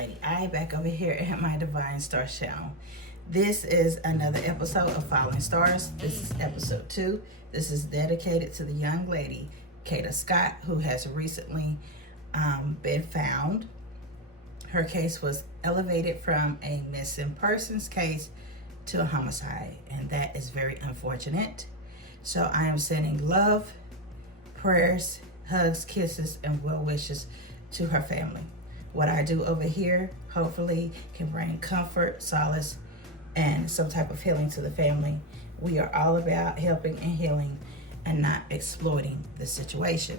Lady I back over here at my Divine Star channel. This is another episode of Falling Stars. This is episode 2. This is dedicated to the young lady Kada Scott, who has recently been found. Her case was elevated from a missing persons case to a homicide, and that is very unfortunate. So I am sending love, prayers, hugs, kisses, and well wishes to her family. What I do over here hopefully can bring comfort, solace, and some type of healing to the family. We are all about helping and healing and not exploiting the situation.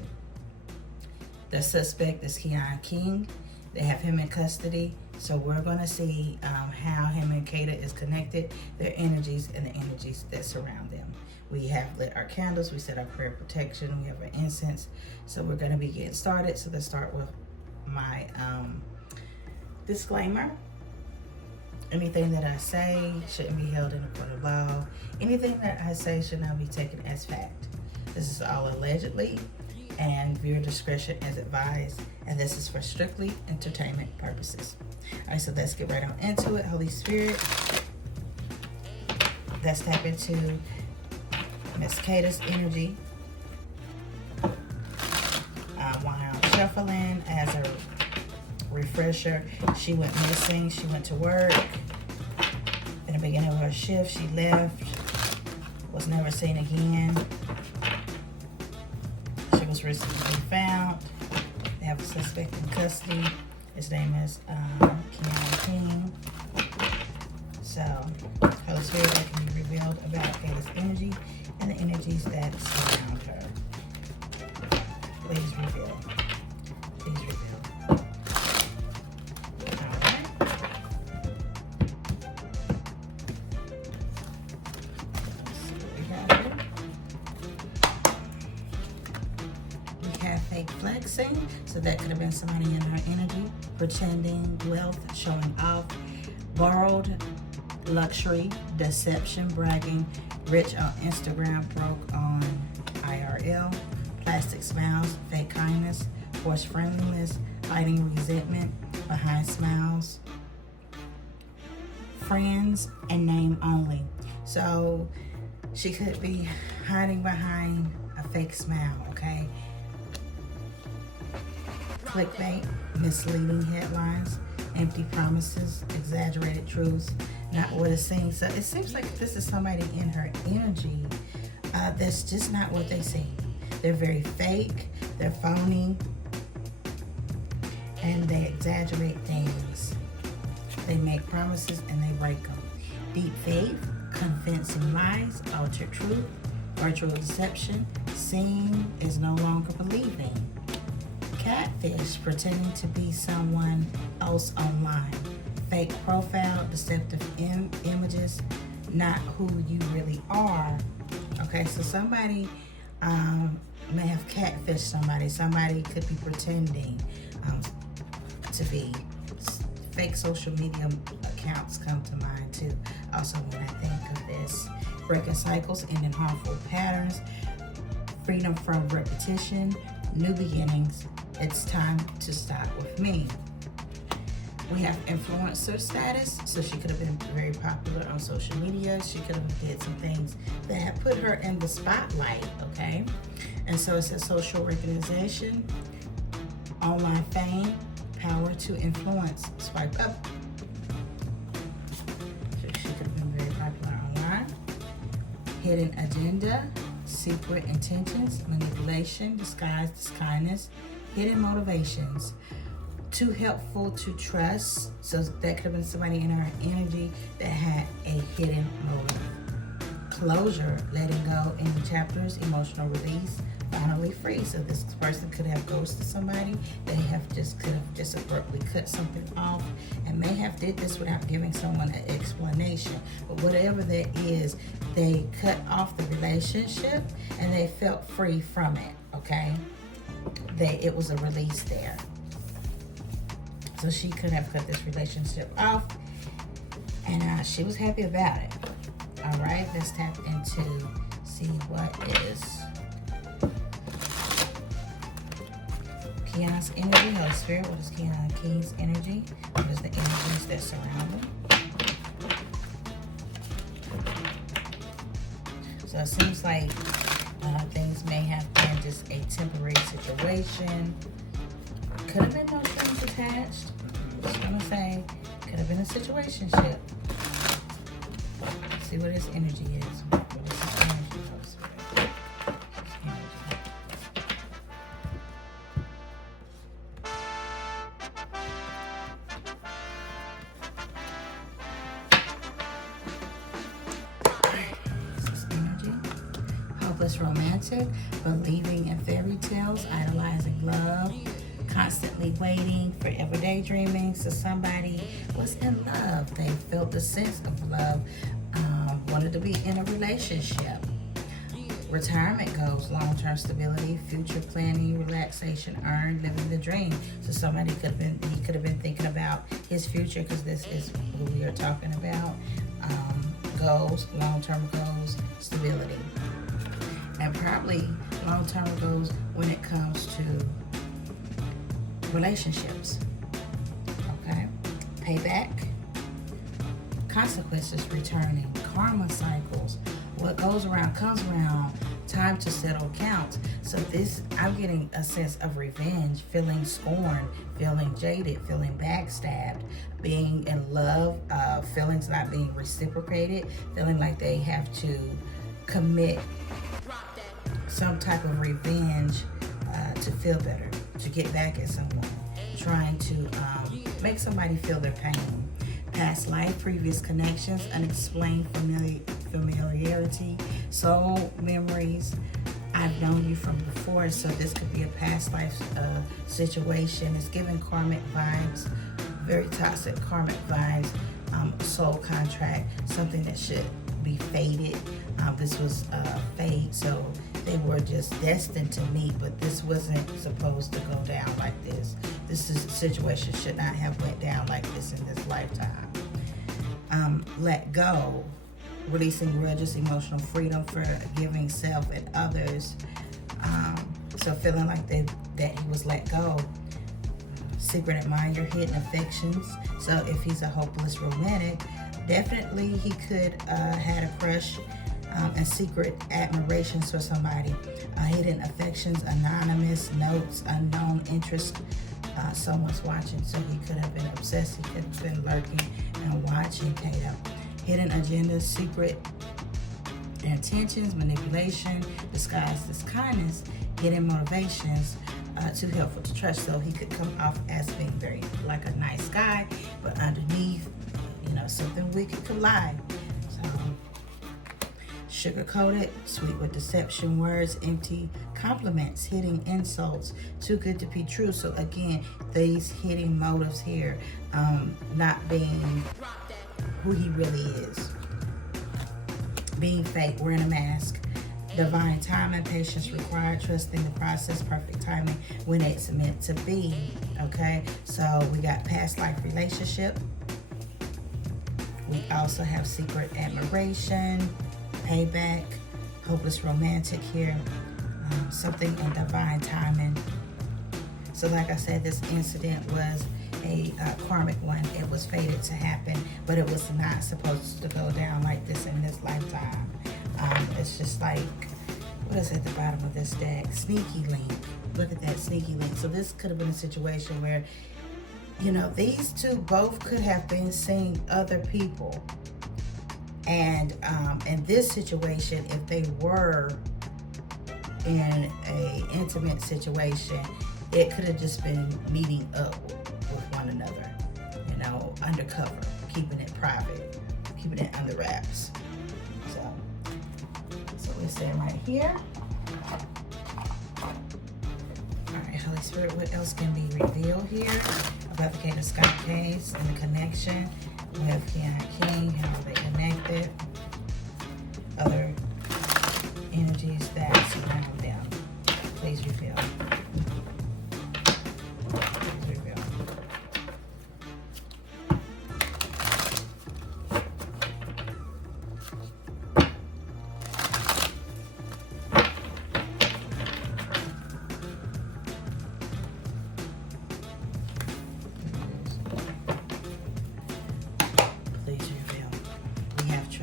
The suspect is Keon King. They have him in custody, so we're going to see how him and Kada is connected, their energies, and the energies that surround them. We have lit our candles, we set our prayer protection, we have our incense, so we're going to be getting started. So let's start with my disclaimer. Anything that I say shouldn't be held in a court of law. Anything that I say should not be taken as fact. This is all allegedly, and viewer discretion is advised, and this is for strictly entertainment purposes. All right, so let's get right on into it. Holy Spirit, let's tap into Miss Kada's energy. While shuffling as a refresher, she went missing. She went to work. In the beginning of her shift, she left, was never seen again. She was recently found. They have a suspect in custody. His name is Keon King. So, Holy Spirit, that can be revealed about Kada's energy and the energies that surround her. Please reveal. Please reveal. Alright. Let's see what we got here. We have fake flexing, so that could have been somebody in her energy, pretending, wealth, showing off, borrowed, luxury, deception, bragging, rich on Instagram, broke on IRL, plastic smiles, fake kindness, forced friendliness, hiding resentment behind smiles, friends, and name only. So she could be hiding behind a fake smile, okay? Clickbait, misleading headlines, empty promises, exaggerated truths, not what it seems. So it seems like this is somebody in her energy that's just not what they seem. They're very fake, they're phony, and they exaggerate things. They make promises and they break them. Deep faith, convincing lies, altered truth, virtual deception, seeing is no longer believing. Catfish, pretending to be someone else online. Fake profile, deceptive images, not who you really are. Okay, so somebody may have catfished somebody. Somebody could be pretending to be. Fake social media accounts come to mind too. Also, when I think of this, breaking cycles, ending harmful patterns, freedom from repetition, new beginnings. It's time to start with me. We have influencer status, so she could have been very popular on social media. She could have did some things that have put her in the spotlight, okay? And so it says social recognition, online fame, power to influence. Swipe up. So she could have been very popular online. Hidden agenda, secret intentions, manipulation, disguised kindness, hidden motivations. Too helpful to trust, so that could have been somebody in her energy that had a hidden motive. Closure, letting go in chapters, emotional release, finally free. So this person could have ghosted somebody. They could have just abruptly cut something off, and may have did this without giving someone an explanation. But whatever that is, they cut off the relationship and they felt free from it. Okay, it was a release there. So she could have cut this relationship off, and she was happy about it. All right, let's tap into see what is Keon's energy? Holy Spirit, what is Keon King's energy? What is the energies that surround him? So it seems like things may have been just a temporary situation. Could have been no strings attached. Just want to say, could have been a situationship. See what his energy is. What is his energy? Holy Spirit? His energy. Hopeless romantic, believing in fairy tales, idolizing love, constantly waiting, forever daydreaming. So somebody was in love. They felt the sense of love, wanted to be in a relationship. Retirement goals, long-term stability, future planning, relaxation, earn, living the dream. So somebody could have been thinking about his future, because this is who we are talking about. Goals, long-term goals, stability. And probably long-term goals when it comes to relationships. Okay? Payback, consequences returning, karma cycles. What goes around comes around. Time to settle counts. So this, I'm getting a sense of revenge, feeling scorned, feeling jaded, feeling backstabbed, being in love, feelings not being reciprocated, feeling like they have to commit some type of revenge to feel better, to get back at someone, trying to make somebody feel their pain. Past life, previous connections, unexplained familiarity, soul memories. I've known you from before, so this could be a past life situation. It's giving karmic vibes, very toxic karmic vibes, soul contract, something that should be fated. This was fate, so they were just destined to meet, but this wasn't supposed to go down like this. This situation should not have went down like this in this lifetime. Let go, releasing grudges, emotional freedom, forgiving self and others. So feeling like that he was let go. Secret admirer, hidden affections. So if he's a hopeless romantic, definitely he could had a crush and secret admirations for somebody. Hidden affections, anonymous notes, unknown interest. Someone's watching, so he could have been obsessed. He could have been lurking and watching Kada. Hidden agendas, secret intentions, manipulation, disguised as kindness, hidden motivations, too helpful to trust. So he could come off as being very like a nice guy, but underneath, something wicked could lie. So sugar-coated, sweet with deception, words, empty compliments, hidden insults, too good to be true. So again, these hidden motives here, not being who he really is, being fake, wearing a mask. Divine timing, patience required, trusting the process, perfect timing when it's meant to be. Okay, so we got past life relationship. We also have secret admiration, payback, hopeless romantic here, something in divine timing. So like I said, this incident was a karmic one. It was fated to happen, but it was not supposed to go down like this in this lifetime. It's just like, what is at the bottom of this deck? Sneaky link. Look at that sneaky link. So this could have been a situation where, these two both could have been seeing other people. And in this situation, if they were in a intimate situation, it could have just been meeting up with one another, undercover, keeping it private, keeping it under wraps. So we say right here. All right, Holy Spirit, what else can be revealed here about the Kada Scott case and the connection with Keon King? How are they connected? Other energies that surround them. Please reveal. Please reveal.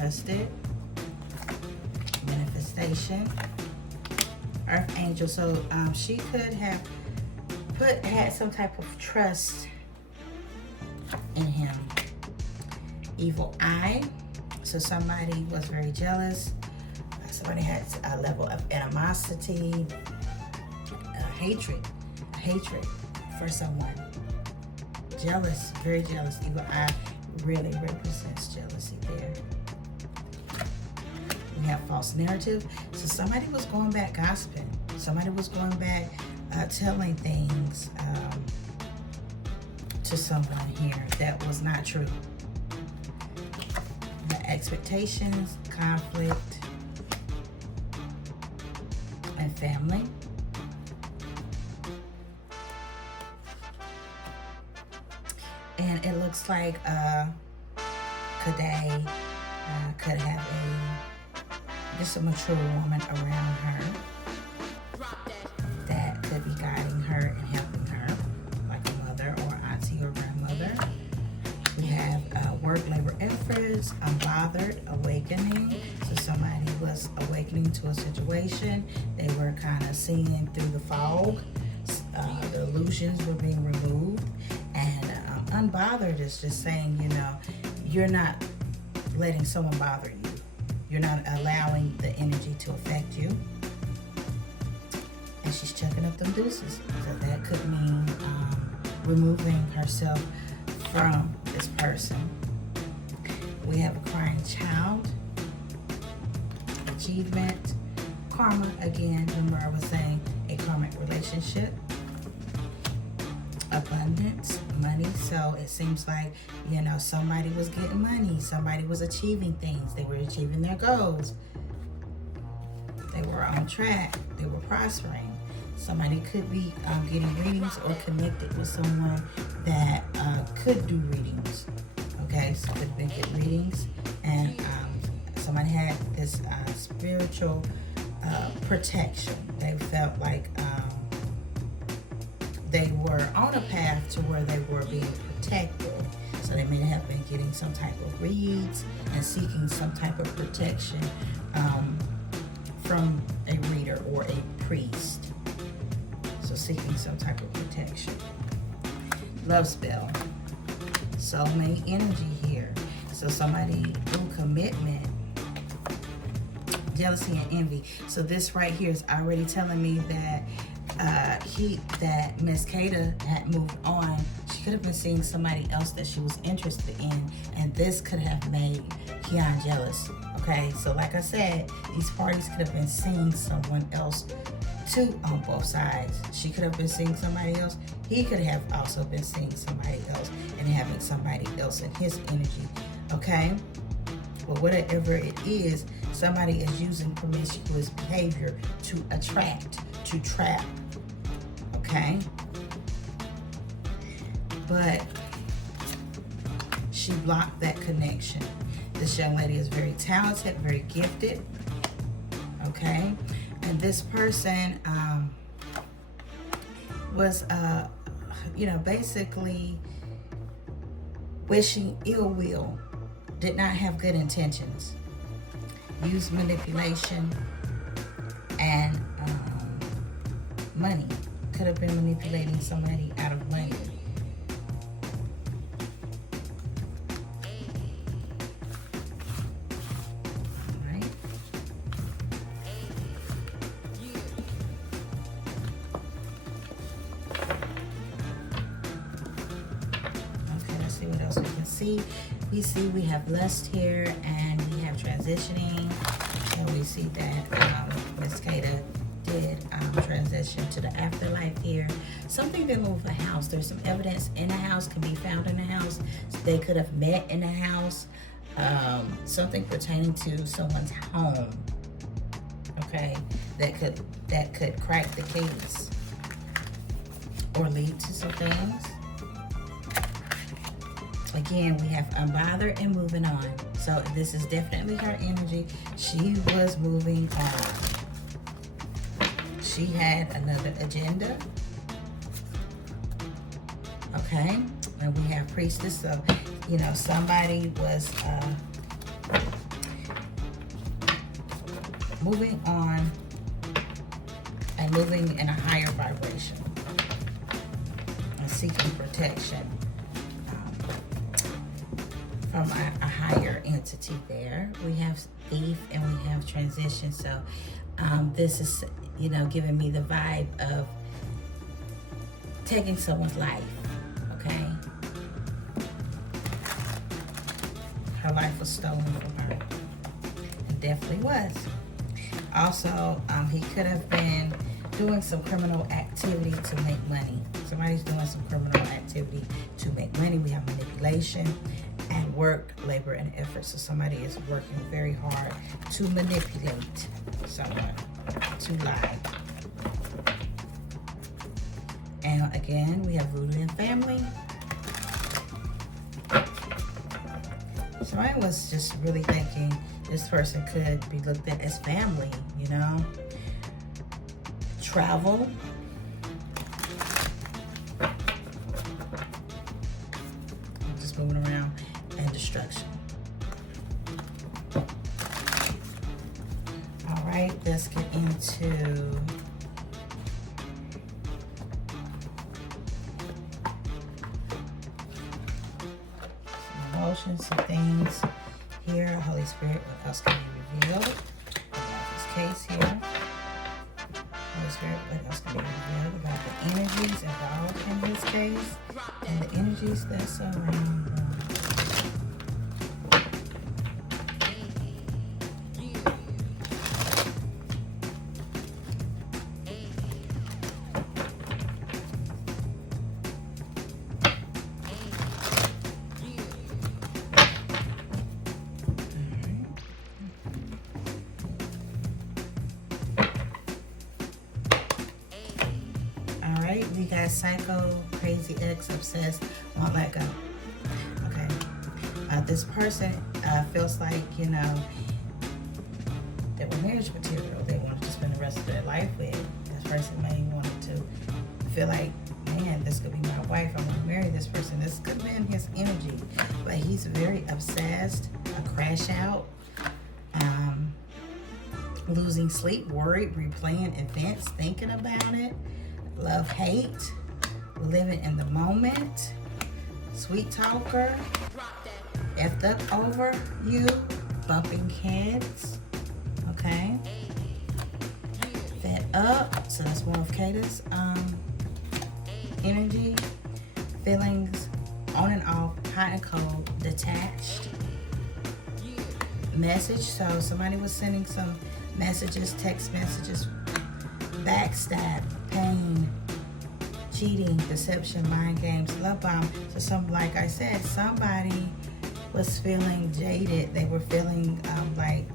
trusted. Manifestation. Earth angel. So she could have had some type of trust in him. Evil eye. So somebody was very jealous. Somebody had a level of animosity, hatred for someone. Jealous, very jealous. Evil eye really represents jealousy there. We have false narrative. So somebody was going back gossiping. Somebody was going back telling things to someone here that was not true. The expectations, conflict, and family. And it looks like Kada could have just a mature woman around her that could be guiding her and helping her, like a mother or auntie or grandmother. We have work, labor, efforts, unbothered, awakening. So somebody was awakening to a situation. They were kind of seeing through the fog. The illusions were being removed. And unbothered is just saying, you know, you're not letting someone bother you. You're not allowing the energy to affect you. And she's chucking up them deuces. So that could mean removing herself from this person. We have a crying child. Achievement. Karma, again, remember I was saying a karmic relationship. Abundance, money. So it seems like, you know, somebody was getting money. Somebody was achieving things. They were achieving their goals. They were on track. They were prospering. Somebody could be getting readings or connected with someone that could do readings. Okay, so could have been getting readings. And somebody had this spiritual protection. They felt like they were on a path to where they were being protected. So they may have been getting some type of reads and seeking some type of protection from a reader or a priest. So seeking some type of protection. Love spell. Soulmate energy here. So somebody through commitment, jealousy and envy. So this right here is already telling me that that Miss Kada had moved on. She could have been seeing somebody else that she was interested in, and this could have made Keon jealous. Okay, so like I said, these parties could have been seeing someone else too on both sides. She could have been seeing somebody else. He could have also been seeing somebody else and having somebody else in his energy. Okay, but whatever it is, somebody is using promiscuous behavior to attract, to trap. Okay, but she blocked that connection. This young lady is very talented, very gifted. Okay, and this person was, basically wishing ill will, did not have good intentions, used manipulation and money. Could have been manipulating somebody out of money. Alright. Okay, let's see what else we can see. We have lust here, and we have transitioning, and we see that Miss Kada did transition to the afterlife here. Something to move a house. There's some evidence in a house, can be found in a house. So they could have met in a house. Something pertaining to someone's home. Okay, that could crack the case or lead to some things. Again, we have unbothered and moving on. So this is definitely her energy. She was moving on. She had another agenda. Okay, and we have priestess. So, somebody was moving on and moving in a higher vibration and seeking protection from a higher entity there. We have thief and we have transition. So this is, you know, giving me the vibe of taking someone's life, okay? Her life was stolen from her. It definitely was. Also, he could have been doing some criminal activity to make money. Somebody's doing some criminal activity to make money. We have manipulation and work, labor, and effort. So somebody is working very hard to manipulate someone, to lie. And again, we have voodoo and family. Somebody was just really thinking this person could be looked at as family, you know? Travel. Just moving around. And destruction. All right, let's get into some emotions, some things here. Holy Spirit, what else can be revealed about this case here? Holy Spirit, what else can be revealed about the energies involved in this case and the energies that surround them? We got psycho, crazy ex, obsessed, won't let go. Okay. This person feels like, you know, they were marriage material. They wanted to spend the rest of their life with. This person may want to feel like, man, this could be my wife. I want to marry this person. This could have been his energy. But he's very obsessed, a crash out, losing sleep, worried, replaying events, thinking about it. Love, hate, living in the moment, sweet talker, effed up over you, bumping heads, okay? Fed up, so that's more of Kada's energy, feelings on and off, hot and cold, detached. Message, so somebody was sending some messages, text messages, backstab, pain, cheating, deception, mind games, love bomb. So like I said, somebody was feeling jaded. They were feeling like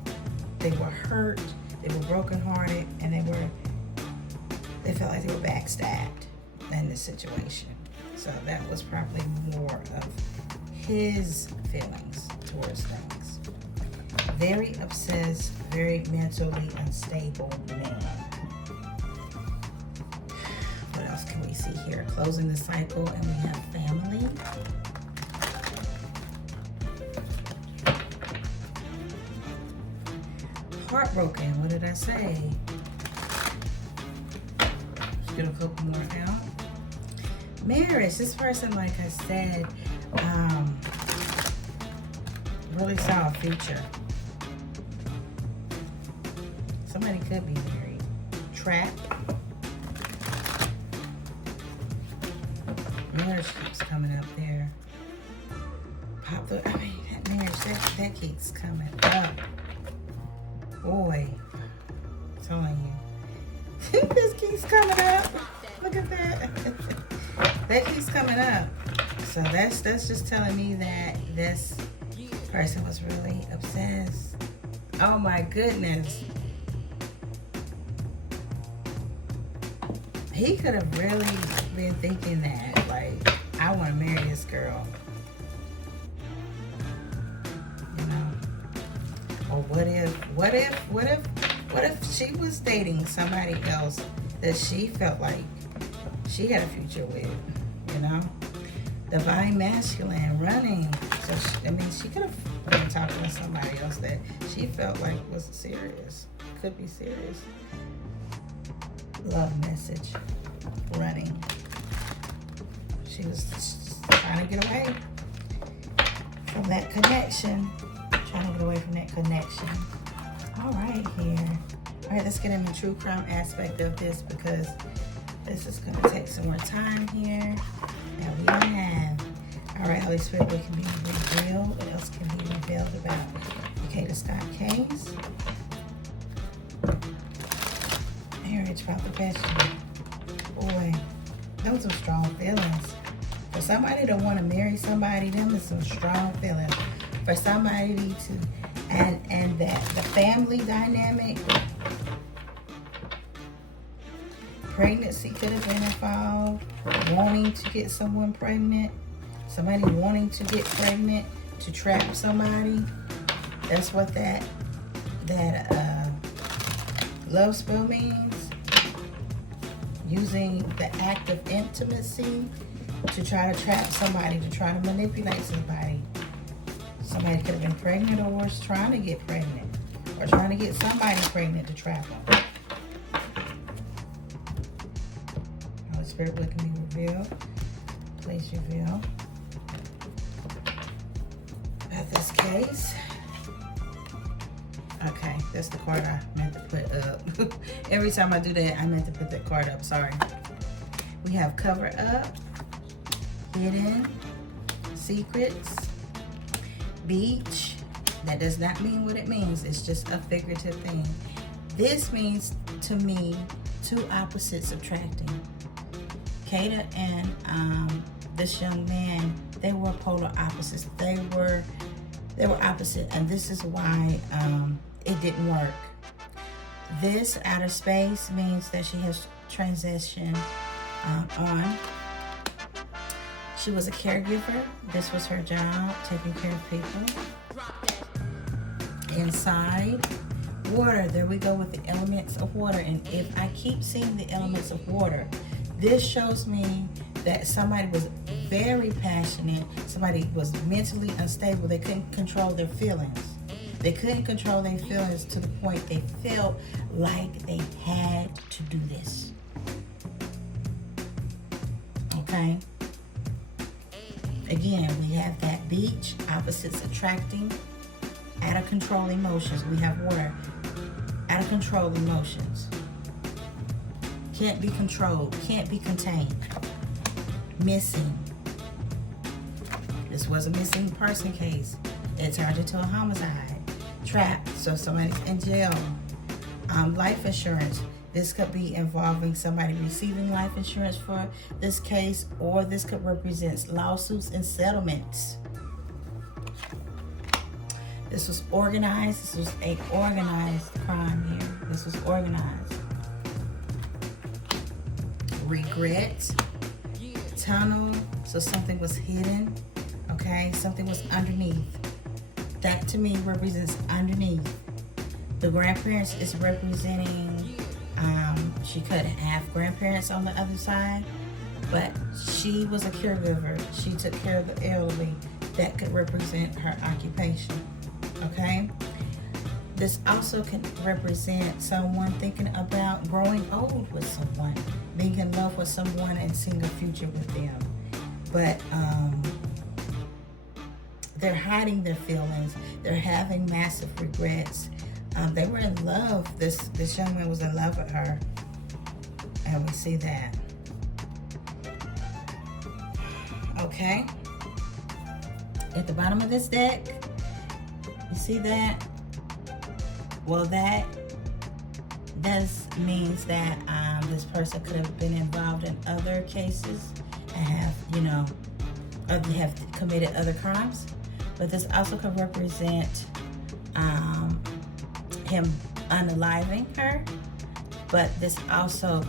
they were hurt, they were brokenhearted, and they felt like they were backstabbed in this situation. So that was probably more of his feelings towards things. Very obsessed, very mentally unstable man. What else can we see here? Closing the cycle, and we have family. Heartbroken, what did I say? Let's get a couple more out. Marriage, this person, like I said, really saw a future. Somebody could be married. Trapped. Marriage keeps coming up there. That marriage, that keeps coming up. Boy, I'm telling you. This keeps coming up. Look at that. That keeps coming up. So that's just telling me that this person was really obsessed. Oh my goodness. He could have really been thinking that, like, I want to marry this girl. You know? Or what if she was dating somebody else that she felt like she had a future with, you know? Divine masculine, running. So, she could have been talking to somebody else that she felt like was serious. could be serious. Love message. Running. She was trying to get away from that connection. Trying to get away from that connection. All right, here. All right, let's get in the true crime aspect of this, because this is going to take some more time here. Now we have. All right, Holy Spirit, what can be revealed? What else can be revealed about the Kada Scott case? Marriage about profession. Boy, those are strong feelings. For somebody to want to marry somebody, them is some strong feelings. For somebody to, and that the family dynamic, pregnancy could have been involved, wanting to get someone pregnant, somebody wanting to get pregnant to trap somebody. That's what that love spell means. Using the act of intimacy to try to trap somebody, to try to manipulate somebody. Somebody could have been pregnant or was trying to get pregnant, or trying to get somebody pregnant to trap them. Holy Spirit, what can be revealed? Please reveal about this case. Okay, that's the card I meant to put up. Every time I do that, I meant to put that card up. Sorry. We have cover up, hidden, secrets, beach. That does not mean what it means. It's just a figurative thing. This means, to me, two opposites attracting. Kada and this young man, they were polar opposites. They were opposite, and this is why it didn't work. This outer space means that she has transitioned on. She was a caregiver. This was her job, taking care of people. Inside, water. There we go with the elements of water. And if I keep seeing the elements of water, this shows me that somebody was very passionate. Somebody was mentally unstable. They couldn't control their feelings. They couldn't control their feelings to the point they felt like they had to do this. Okay? Again, we have that beach, opposites attracting, out of control emotions. We have water, out of control emotions. Can't be controlled, can't be contained. Missing. This was a missing person case. It turned into a homicide. Trapped, so somebody's in jail. Life insurance. This could be involving somebody receiving life insurance for this case, or this could represent lawsuits and settlements. This was organized. This was an organized crime here. This was organized. Regret. Tunnel. So something was hidden. Okay, something was underneath. That to me represents underneath. The grandparents is representing, she could have grandparents on the other side, but she was a caregiver. She took care of the elderly. That could represent her occupation, okay? This also can represent someone thinking about growing old with someone, being in love with someone and seeing a future with them. But they're hiding their feelings. They're having massive regrets. They were in love. This young man was in love with her. And we see that. Okay. At the bottom of this deck, you see that? Well, that means that this person could have been involved in other cases and have committed other crimes. But this also could represent him unaliving her. But this also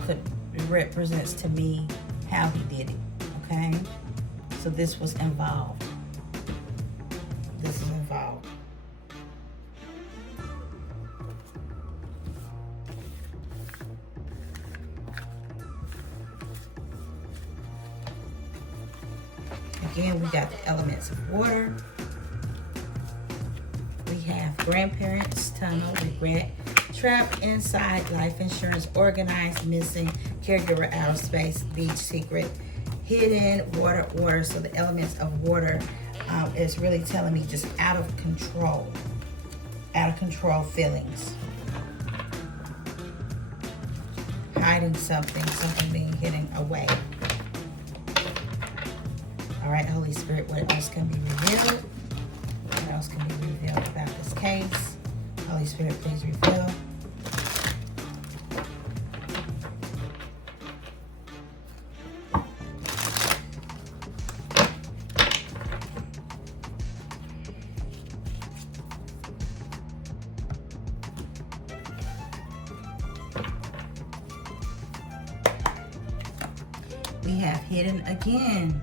represents to me how he did it, okay? So this was involved. This is involved. Again, we got the elements of water. We have grandparents, tunnel, regret. Trapped inside, life insurance, organized, missing, caregiver, outer space, beach, secret, hidden, water. So the elements of water is really telling me just out of control feelings. Hiding something being hidden away. All right, Holy Spirit, what else can be revealed? What else can be revealed about this case? Holy Spirit, please reveal. We have hidden again.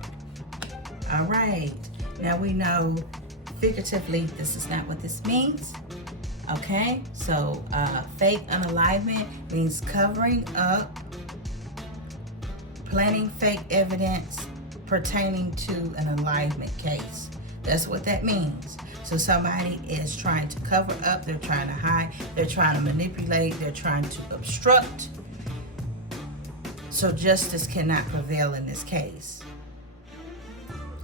All right. Now we know figuratively this is not what this means. Okay. So fake unalignment means covering up, planting fake evidence pertaining to an alignment case. That's what that means. So somebody is trying to cover up, they're trying to hide, they're trying to manipulate, they're trying to obstruct. So justice cannot prevail in this case.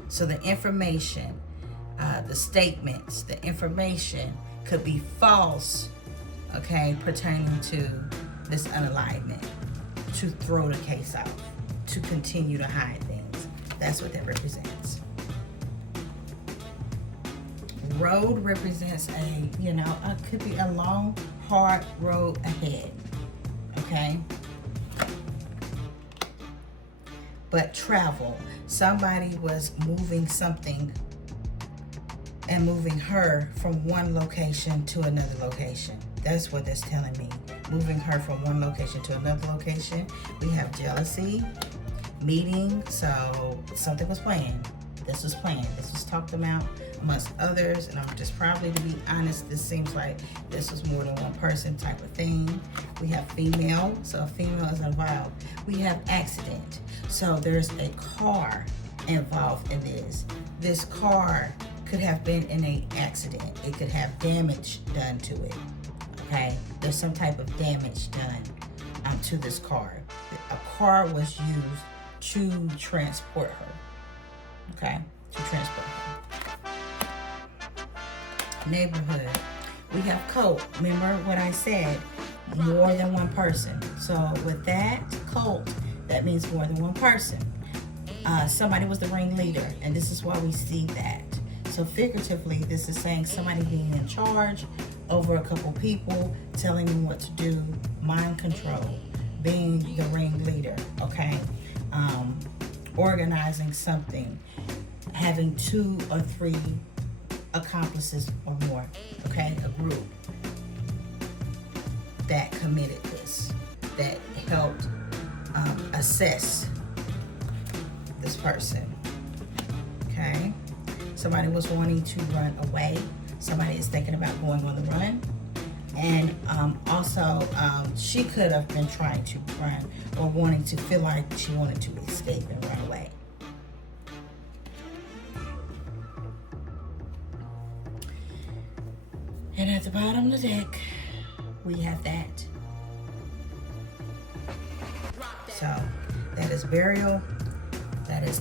So the information, the statements, the information could be false, okay, pertaining to this unalignment, to throw the case out, to continue to hide things. That's what that represents. Road represents could be a long, hard road ahead, okay? But travel, somebody was moving something and moving her from one location to another location. That's what that's telling me. Moving her from one location to another location. We have jealousy, meeting, so something was planned. This was planned. This was talked about amongst others, and I'm just probably, to be honest, this seems like this was more than one person type of thing. We have female, so a female is involved. We have accident, so there's a car involved in this. This car could have been in an accident. It could have damage done to it, okay? There's some type of damage done to this car. A car was used to transport her, okay? To transport her. Neighborhood. We have cult. Remember what I said? More than one person. So with that cult, that means more than one person. Somebody was the ringleader, and this is why we see that. So figuratively, this is saying somebody being in charge over a couple people, telling them what to do, mind control, being the ringleader, okay? Organizing something, having 2 or 3 accomplices or more, okay? A group that committed this, that helped assess this person, okay? Somebody was wanting to run away. Somebody is thinking about going on the run. And also, she could have been trying to run or wanting to feel like she wanted to escape and run away. And at the bottom of the deck, we have that. So that is burial. That is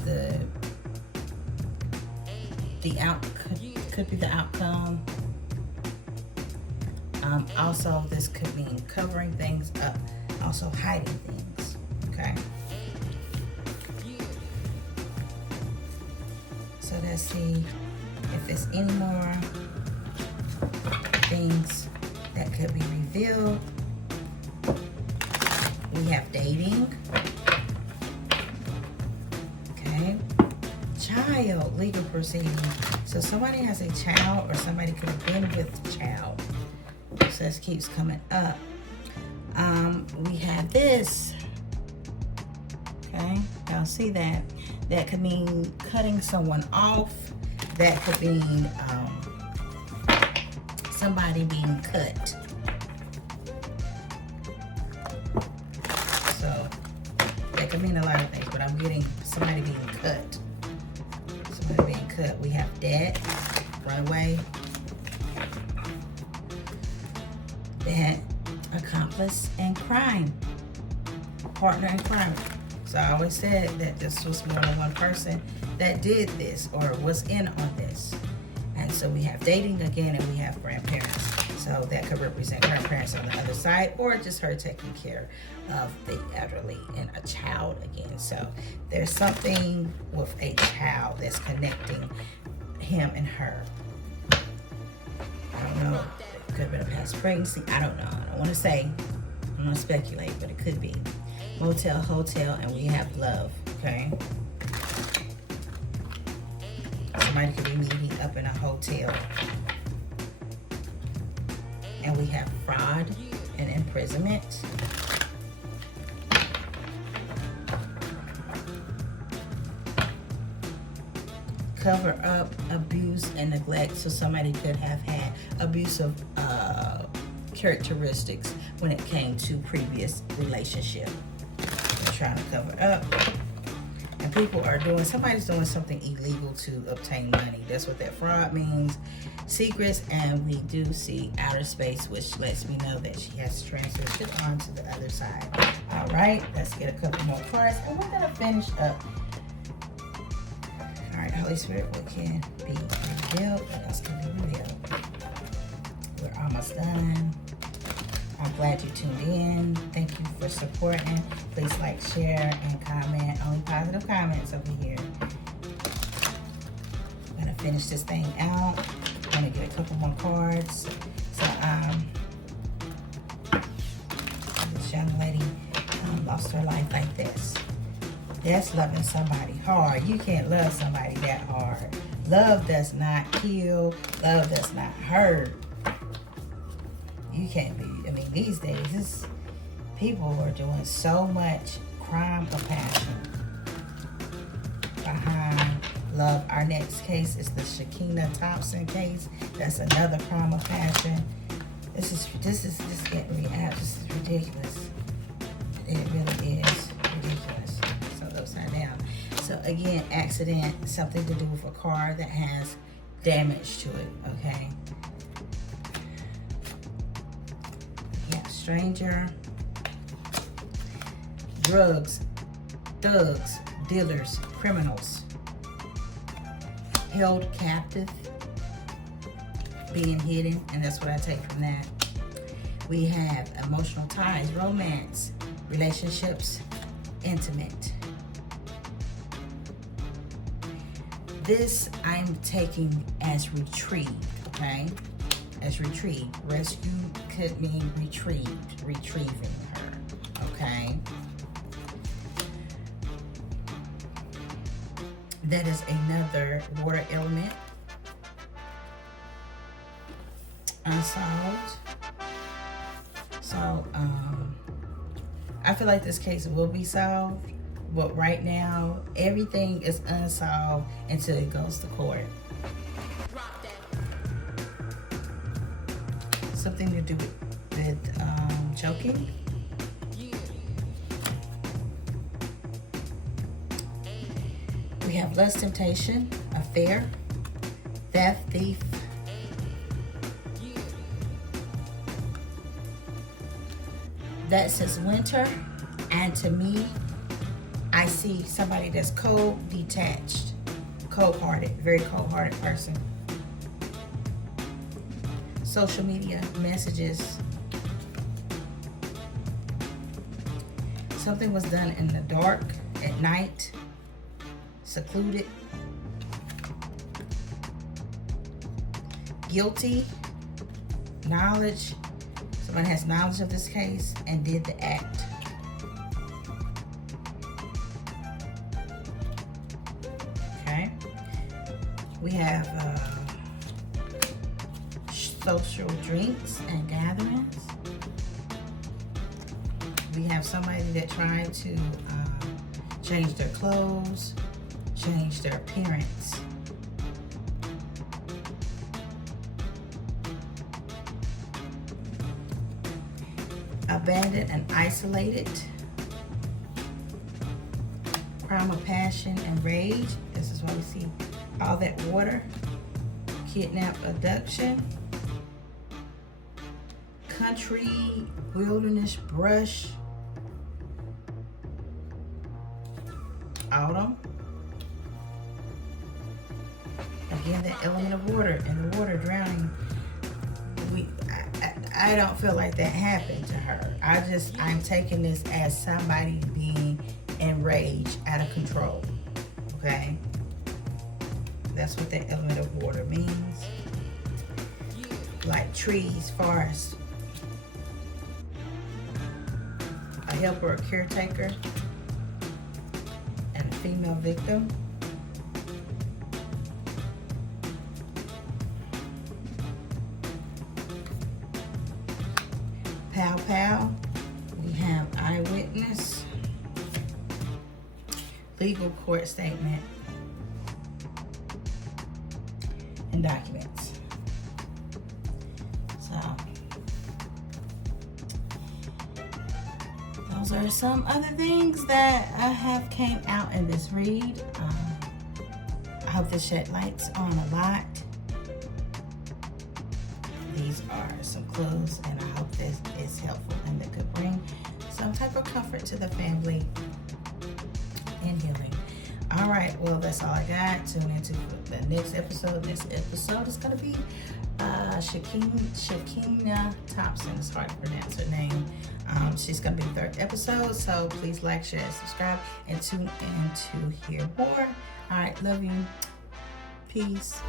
could be the outcome. Also, this could mean covering things up, also hiding things, okay? So let's see if there's any more things that could be revealed. We have dating, okay? Child, legal proceeding. So somebody has a child, or somebody could have been with child. So this keeps coming up. We have this, okay? Y'all see that? That could mean cutting someone off. That could mean somebody being cut. So that could mean a lot of things, but I'm getting somebody being cut. Somebody being cut. We have debt, runaway, debt, accomplice in crime, partner in crime. So I always said that this was more than one person that did this or was in on this. And so we have dating again, and we have grandparents. So that could represent grandparents on the other side, or just her taking care of the elderly and a child again. So there's something with a child that's connecting him and her. I don't know. It could have been a past pregnancy. I don't know. I don't want to say. I don't want to speculate, but it could be. Motel, hotel, and we have love. Okay. Somebody could be meeting up in a hotel. And we have fraud and imprisonment. Cover up, abuse, and neglect. So somebody could have had abusive characteristics when it came to previous relationship. They're trying to cover up. And people are somebody's doing something illegal to obtain money. That's what that fraud means. Secrets, and we do see outer space, which lets me know that she has transitioned on to the other side. All right, let's get a couple more cards, and we're gonna finish up. All right, Holy Spirit, what can be revealed? What else can be revealed? We're almost done. I'm glad you tuned in. Thank you for supporting. Please like, share, and comment. Only positive comments over here. I'm gonna finish this thing out. I'm gonna get a couple more cards. So, this young lady lost her life like this. That's loving somebody hard. You can't love somebody that hard. Love does not kill. Love does not hurt. You can't be. I mean, these days, people are doing so much crime of passion behind love. Our next case is the Shakina Thompson case. That's another crime of passion. This is just getting me out. This is ridiculous. It really is ridiculous. So upside down. So again, accident, something to do with a car that has damage to it. Okay. Yeah, stranger, drugs, thugs, dealers, criminals, held captive, being hidden, and that's what I take from that. We have emotional ties, romance, relationships, intimate. This I'm taking as retrieved, okay? As retrieved. Rescue could mean retrieved, retrieving her, okay? That is another water element. Unsolved. So, I feel like this case will be solved, but right now, everything is unsolved until it goes to court. Something to do with choking. We have lust, temptation, affair, theft, thief, that says winter, and to me, I see somebody that's cold, detached, cold-hearted, very cold-hearted person. Social media messages. Something was done in the dark, at night, secluded. Guilty, knowledge. Someone has knowledge of this case and did the act. Okay. We have social drinks and gatherings. We have somebody that tried to change their clothes, change their appearance. Abandoned and isolated. Crime of passion and rage. This is why we see all that water. Kidnap, abduction. country, wilderness, brush, autumn. Again, the element of water and the water drowning. I don't feel like that happened to her. I'm taking this as somebody being enraged, out of control. Okay? That's what the element of water means. Like trees, forests. A helper, a caretaker, and a female victim. Pow pow. We have eyewitness. Legal court statement. And documents. So those are some other things that I have came out in this read. I hope this shed lights on a lot. These are some clues, and I hope this is helpful and that could bring some type of comfort to the family and healing. All right, well, that's all I got. Tune into the next episode. This episode is going to be Shakina Thompson. It's hard to pronounce her name. She's going to be the third episode, so please like, share, and subscribe, and tune in to hear more. All right, love you. Peace.